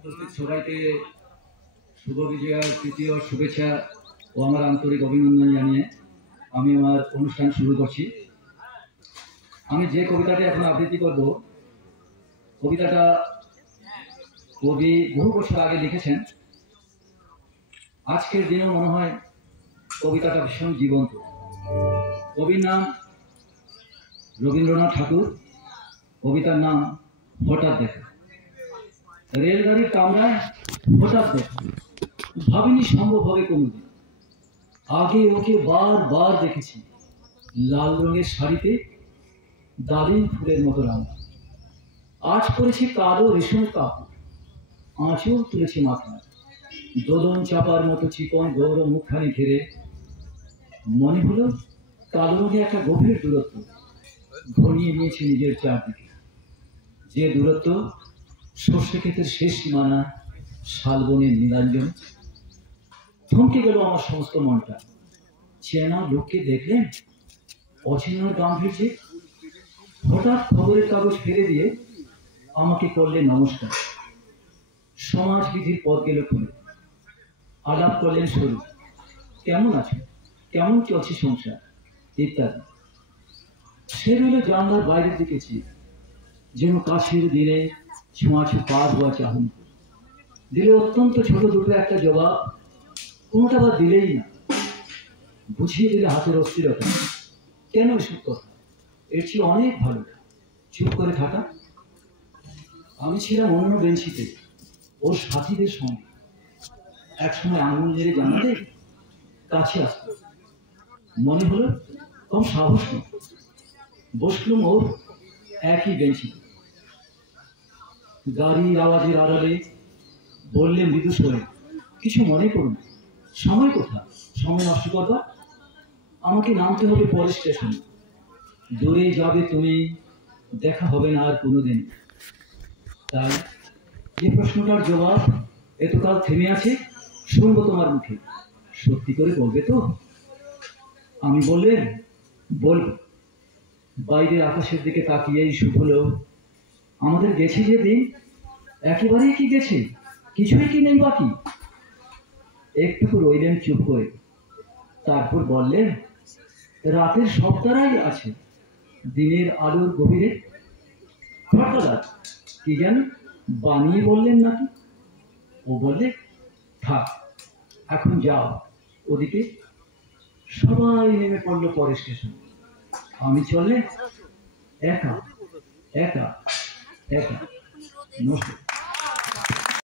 উপস্থিত সবাইকে শুভ বিজয়ার তৃতীয় শুভেচ্ছা ও আমার আন্তরিক অভিনন্দন জানিয়ে আমি আমার অনুষ্ঠান শুরু করছি। আমি যে কবিতাটা এখন আবৃত্তি করব, কবিতাটা কবি বহু বছর আগে লিখেছেন। আজকের দিনেও মনে হয় কবিতাটা ভীষণ জীবন্ত। কবির নাম রবীন্দ্রনাথ ঠাকুর, কবিতার নাম হঠাৎ দেখা। রেলগাড়ির কামরায় হঠাৎ দেখা, ভাবিনি সম্ভব হবে কোনোদিন। আগে ওকে বারবার দেখেছি, লাল রঙের শাড়িতে ডালিম ফুলের মতো রাঙা। আজ পরেছি কালো রেশম কাপড়, আঁচল তুলেছি মাথায়, দোলন চাপার মতো চিকন গৌর মুখখানি ঘিরে। মনে হলো কালো রঙে একটা গভীর দূরত্ব ঘনিয়ে নিয়েছে নিজের চারদিকে, যে দূরত্ব সর্ষে ক্ষেতের শেষ সীমানা, শালবনের নীলাঞ্জন। থমকে গেল আমার সমস্ত মনটা। চেনা লোককে দেখলেন, অচেনার গাম্ভীর্যে হঠাৎ খবরের কাগজ ফেলে দিয়ে আমাকে করলেন নমস্কার। সমাজবিধির পথ গেল খুলে, আলাপ করলেন শুরু, কেমন আছো, কেমন চলছে সংসার ইত্যাদি। সে রইল জানলার বাইরের দিকে চেয়ে, যেন কাছের দিনে ছোঁয়াছে পা ধোয়া চাহনি। দিলে অত্যন্ত ছোট দুটো একটা জবাব, কোনোটা বা দিলেই না। বুঝিয়ে দিলে হাতের অস্থিরতা, কেন এসব কথা, এর চেয়ে অনেক ভালো চুপ করে থাকা। আমি ছিলাম অন্য বেঞ্চিতে ওর সাথীদের সঙ্গে। একসময় আঙুল নেড়ে জানালে কাছে আসত, মনে হলো কম সাহস নেই। বসলুম ওর একই বেঞ্চিতে। গাড়ির আওয়াজের আড়ালে বললেন মৃদু স্বরে, কিছু মনে করুন, সময় কোথা, সময় নষ্ট করবা। আমাকে নামতে হবে পরের স্টেশনে, দূরে যাবে তুমি, দেখা হবে না আর কোনোদিন। তাই যে প্রশ্নটার জবাব এতকাল থেমে আছে, শুনবো তোমার মুখে, সত্যি করে বলবে তো? আমি বললেন বলবো। বাইরে আকাশের দিকে তাকিয়েই শুভলো, আমাদের গেছে যে দিন, একেবারেই কি গেছে, কিছুই কি নেই বাকি। একটুকু রইলেন চুপ করে, তারপর বললেন, রাতের সব তারাই আছে দিনের আলোর গভীরে। হঠাৎ কি যেন বানিয়ে বললেন নাকি। ও বললে, থাক এখন যাও ওদিকে। সবাই নেমে পড়লো পরের স্টেশন। আমি চলে একা একা একা। নমস্কার।